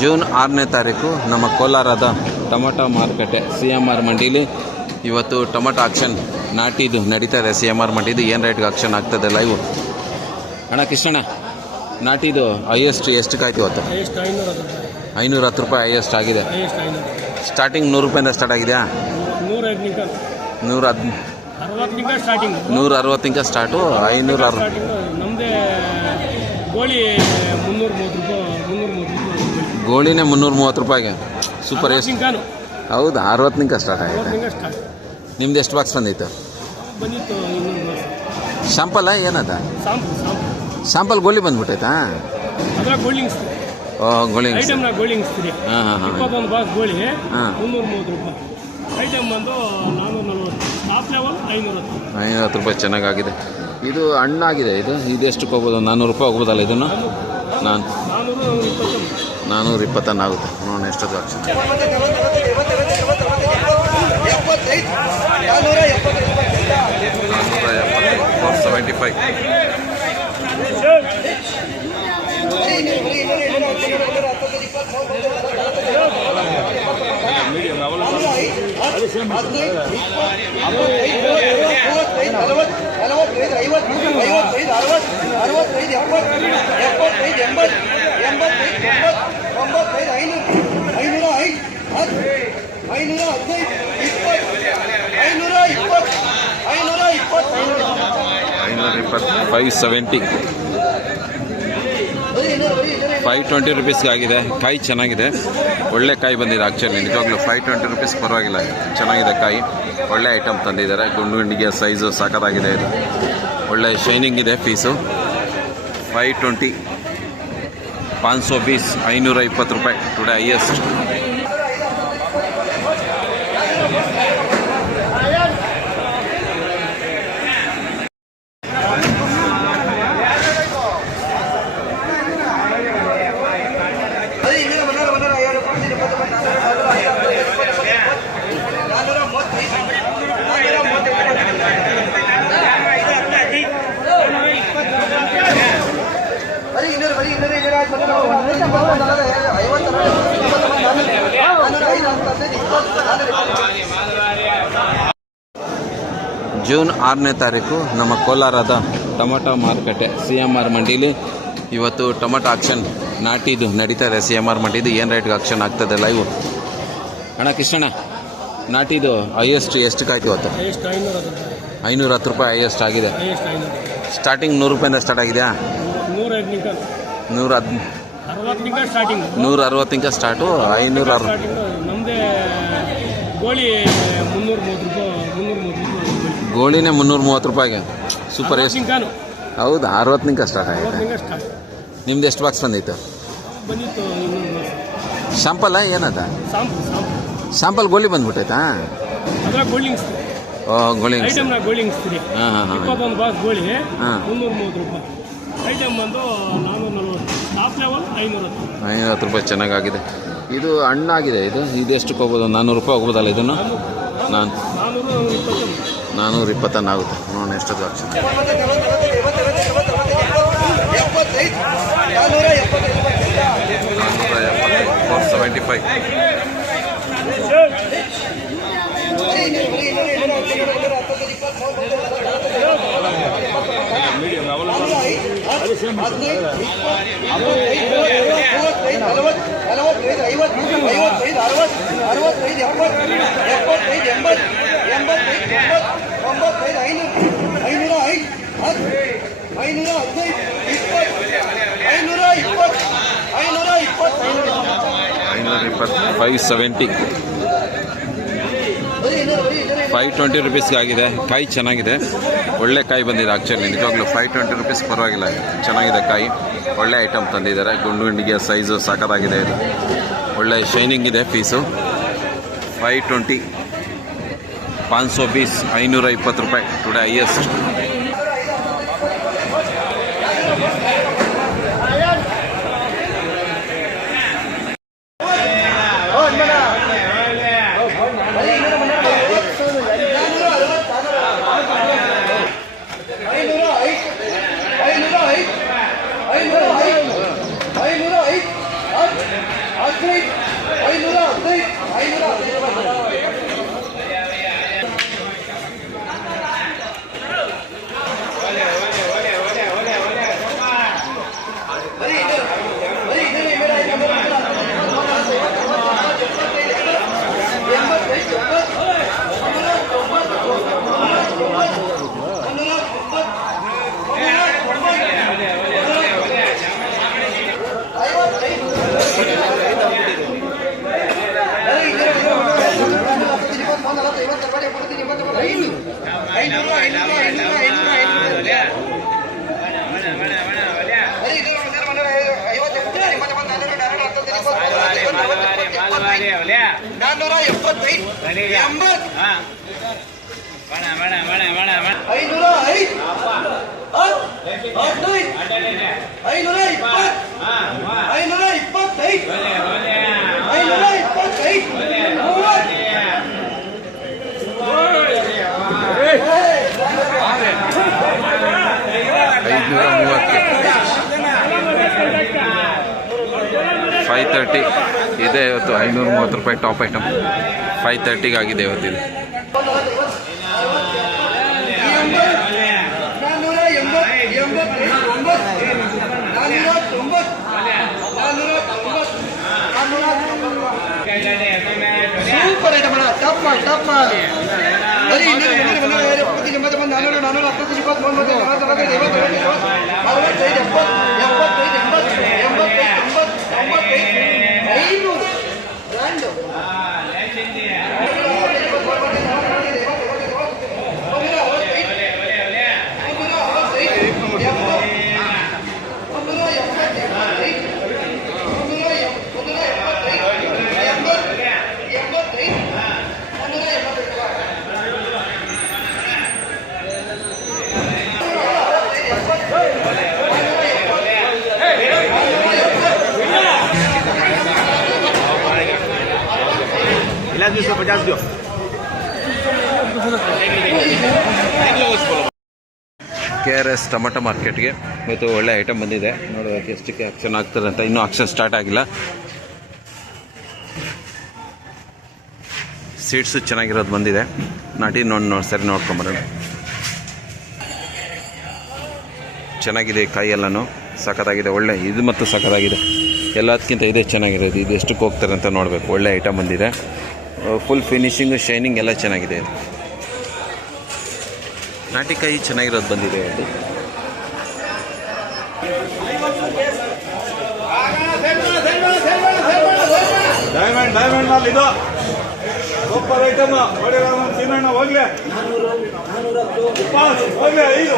June 6ನೇ ತಾರೀಕು ನಮ್ಮ ಕೋಲಾರದ ಟೊಮೊಟೊ ಮಾರುಕಟ್ಟೆ CMR ಮಂಡಿಲಿ ಇವತ್ತು ಟೊಮೊಟೊ ಆಕ್ಷನ್ ನಾಟಿದು ನಡೀತಾ ಇದೆ. CMR ಮಂಡಿದು ಏನು ರೇಟ್ಗೆ ಆಕ್ಷನ್ ಆಗ್ತದೆ ಲೈವ್. ಅಣ್ಣ ಕೃಷ್ಣಣ್ಣ, ನಾಟಿದು ಹೈಯೆಸ್ಟ್ ಎಷ್ಟು ಕಾಯ್ತು ಇವತ್ತು? 510 ರೂಪಾಯಿ ಹೈಯೆಸ್ಟ್ ಆಗಿದೆ. ಸ್ಟಾರ್ಟಿಂಗ್ 100 ರೂಪಾಯಿಂದ ಸ್ಟಾರ್ಟ್ ಆಗಿದೆಯಾ? 160 ಸ್ಟಾರ್ಟು. 560 ಗೋಳಿನೇ 330 ರೂಪಾಯಿಗೆ. ಸೂಪರ್. ಎಷ್ಟು? ಹೌದಾ, 60 ಸ್ಟಾರ್ಟ್ ಆಗಿದೆ. ನಿಮ್ದು ಎಷ್ಟು ಬಾಕ್ಸ್ ಬಂದಿತ್ತು? ಶಾಂಪಲ್ ಏನದ? ಶಾಂಪಲ್ ಗೋಳಿ ಬಂದ್ಬಿಟ್ಟೈತಾ? ಓ, ಗೋಳಿ. ಹಾಂ ಹಾಂ ಹಾಂ. 540 ರೂಪಾಯಿ ಚೆನ್ನಾಗಾಗಿದೆ. ಇದು ಹಣ್ಣಾಗಿದೆ. ಇದೆಷ್ಟಕ್ಕೆ ಹೋಗ್ಬೋದು? 400 ರೂಪಾಯಿ ಹೋಗ್ಬೋದಲ್ಲ ಇದನ್ನು? 420 ಆಗುತ್ತೆ. ನೋಡೋಣ ಎಷ್ಟೊತ್ತು ಆಕ್ಷನ್. 475. $570. 520 ರೂಪೀಸ್ಗೆ ಆಗಿದೆ. ಕಾಯಿ ಚೆನ್ನಾಗಿದೆ, ಒಳ್ಳೆ ಕಾಯಿ ಬಂದಿದೆ. ಆ್ಯಕ್ಚುಲಿ ನಿಜವಾಗ್ಲೂ 520 ರೂಪೀಸ್ ಪರವಾಗಿಲ್ಲ. ಚೆನ್ನಾಗಿದೆ ಕಾಯಿ, ಒಳ್ಳೆ ಐಟಮ್ ತಂದಿದ್ದಾರೆ. ಗುಂಡಿಗೆ ಸೈಜು ಸಾಕಾಗಿದೆ. ಇದು ಒಳ್ಳೆ ಶೈನಿಂಗ್ ಇದೆ. ಪೀಸು 520, 500 ಪೀಸ್, 520 ರೂಪಾಯಿ ಟುಡೇ ಹೈಯೆಸ್ಟ್. ಜೂನ್ 6ನೇ ತಾರೀಕು ನಮ್ಮ ಕೋಲಾರದ ಟೊಮೊಟೊ ಮಾರುಕಟ್ಟೆ CMR ಮಂಡಿಲಿ ಇವತ್ತು ಟೊಮೊಟೊ ಆಕ್ಷನ್ ನಾಟಿದು ನಡೀತಾ ಇದೆ. CMR ಮಂಡಿದು ಏನು ರೇಟ್ಗೆ ಆಕ್ಷನ್ ಆಗ್ತದೆ ಲೈವ್. ಅಣ್ಣ ಕೃಷ್ಣಣ್ಣ, ನಾಟಿದು ಹೈಯೆಸ್ಟ್ ಎಷ್ಟು ಕಾಯ್ತು ಇವತ್ತು? 510 ರೂಪಾಯಿ ಹೈಯೆಸ್ಟ್ ಆಗಿದೆ. ಸ್ಟಾರ್ಟಿಂಗ್ 100 ರೂಪಾಯಿಂದ ಸ್ಟಾರ್ಟ್ ಆಗಿದೆಯಾ? 160 ಸ್ಟಾರ್ಟು. 560 ಗೋಳಿನೇ 330 ರೂಪಾಯಿಗೆ. ಸೂಪರ್. ಎಷ್ಟು? ಹೌದಾ, 60 ಸ್ಟಾರ್ಟ್ ಆಗಿದೆ. ನಿಮ್ದು ಎಷ್ಟು ಬಾಕ್ಸ್ ಬಂದಿತ್ತು? ಶಾಂಪಲ್ ಏನದ? ಶಾಂಪಲ್ ಗೋಳಿ ಬಂದ್ಬಿಟ್ಟೈತಾ? ಓ, ಗೋಳಿ. ಹಾಂ ಹಾಂ ಹಾಂ. 540 ರೂಪಾಯಿ ಚೆನ್ನಾಗಾಗಿದೆ. ಇದು ಹಣ್ಣಾಗಿದೆ. ಇದೆಷ್ಟಕ್ಕೆ ಹೋಗ್ಬೋದು? 400 ರೂಪಾಯಿ ಹೋಗ್ಬೋದಲ್ಲ ಇದನ್ನು? 420 ಆಗುತ್ತೆ. ನೋಡೋಣ ಎಷ್ಟೊತ್ತು ಆಕ್ಷನ್. 475. $570. 520 ರೂಪೀಸ್ಗೆ ಆಗಿದೆ. ಕಾಯಿ ಚೆನ್ನಾಗಿದೆ, ಒಳ್ಳೆ ಕಾಯಿ ಬಂದಿದೆ. ಆ್ಯಕ್ಚುಲಿ ನಿಜವಾಗ್ಲೂ 520 ರೂಪೀಸ್ ಪರವಾಗಿಲ್ಲ. ಚೆನ್ನಾಗಿದೆ ಕಾಯಿ, ಒಳ್ಳೆ ಐಟಮ್ ತಂದಿದ್ದಾರೆ. ಗುಂಡಿಗೆ ಸೈಜು ಸಾಕಾಗಿದೆ. ಇದು ಒಳ್ಳೆ ಶೈನಿಂಗ್ ಇದೆ. ಪೀಸು 520, 500 ಪೀಸ್, 520 ರೂಪಾಯಿ ಟುಡೇ ಹೈಯೆಸ್ಟ್. $530 ಇದೆ ಇವತ್ತು. $530 ಟಾಪ್ ಐಟಮ್. $530 ಆಗಿದೆ ಇವತ್ತಿದು. ಸೂಪರ್ ಐಟಮ್ ಅಣ್ಣ. ಟಾಪ್ ಮಾಲ್ ಬರೀ 50 दो. KRS ಟೊಮೆಟೊ ಮಾರ್ಕೆಟ್ಗೆ ಇವತ್ತು ಒಳ್ಳೆ ಐಟಮ್ ಬಂದಿದೆ. ನೋಡೋದಕ್ಕೆ ಎಷ್ಟಕ್ಕೆ ಆಕ್ಷನ್ ಆಗ್ತದೆ ಅಂತ. ಇನ್ನೂ ಆಕ್ಷನ್ ಸ್ಟಾರ್ಟ್ ಆಗಿಲ್ಲ. ಸೀಡ್ಸು ಚೆನ್ನಾಗಿರೋದು ಬಂದಿದೆ. ನಾಟಿ ಸರಿ ನೋಡ್ಕೊಂಬರೋಣ. ಚೆನ್ನಾಗಿದೆ ಕಾಯಿ ಎಲ್ಲನೂ ಸಖತ್ತಾಗಿದೆ. ಒಳ್ಳೆ ಇದು ಮತ್ತು ಸಖತ್ತಾಗಿದೆ. ಎಲ್ಲದಕ್ಕಿಂತ ಇದೇ ಚೆನ್ನಾಗಿರೋದು. ಇದು ಎಷ್ಟಕ್ಕೆ ಹೋಗ್ತಾರೆ ಅಂತ ನೋಡಬೇಕು. ಒಳ್ಳೆ ಐಟಮ್ ಬಂದಿದೆ. ಫುಲ್ ಫಿನಿಶಿಂಗು ಶೈನಿಂಗ್ ಎಲ್ಲ ಚೆನ್ನಾಗಿದೆ. ನಾಟಿಕಾಯಿ ಚೆನ್ನಾಗಿರೋದು ಬಂದಿದೆ. ಡೈಮಂಡ್ ಮಾಲ್ ಇದು ಸೂಪರ್ ಐಟಮ್. ತಿನ್ನೋಣ ಹೋಗ್ಲಿ ಹೋಗ್ಲಿ. ಐದು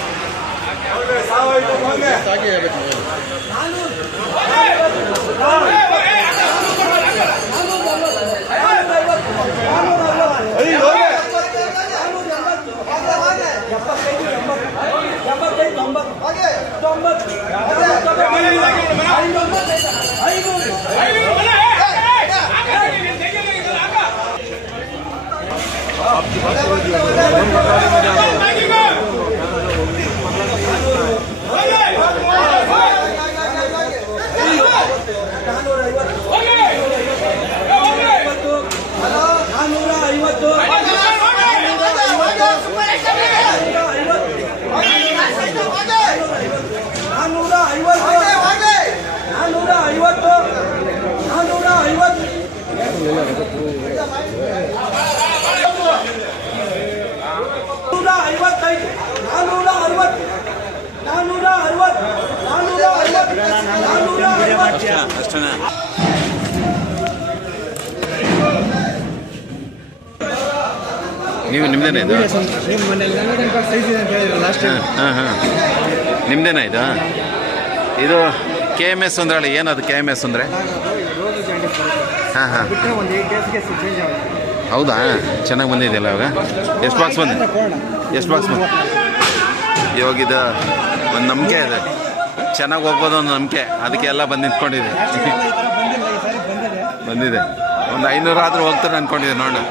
425. $450. ಅಷ್ಟೇ. ನೀವು ನಿಮ್ದೇನಾ ಇದು? ಹಾಂ ಹಾಂ ನಿಮ್ದೇನಾ ಇದು? ಇದು KMS ಅಂದ್ರೆ ಏನದು KMS ಅಂದರೆ? ಹಾಂ ಹಾಂ ಹೌದಾ, ಚೆನ್ನಾಗಿ ಬಂದಿದೆಯಲ್ಲ ಇವಾಗ. ಎಷ್ಟು ಬಾಕ್ಸ್ ಬಂದಿದೆ? ಎಷ್ಟು ಬಾಕ್ಸ್ ಬಂದು ಇವಾಗಿದು ಒಂದು ನಂಬಿಕೆ ಇದೆ, ಚೆನ್ನಾಗಿ ಹೋಗ್ಬೋದು ಒಂದು ನಂಬಿಕೆ, ಅದಕ್ಕೆ ಎಲ್ಲ ಬಂದು ನಿಂತ್ಕೊಂಡಿದೆ. ಬಂದಿದೆ ಒಂದು 500 ಆದರೂ ಹೋಗ್ತಾರೆ ಅಂದ್ಕೊಂಡಿದೆ ನೋಡೋಣ.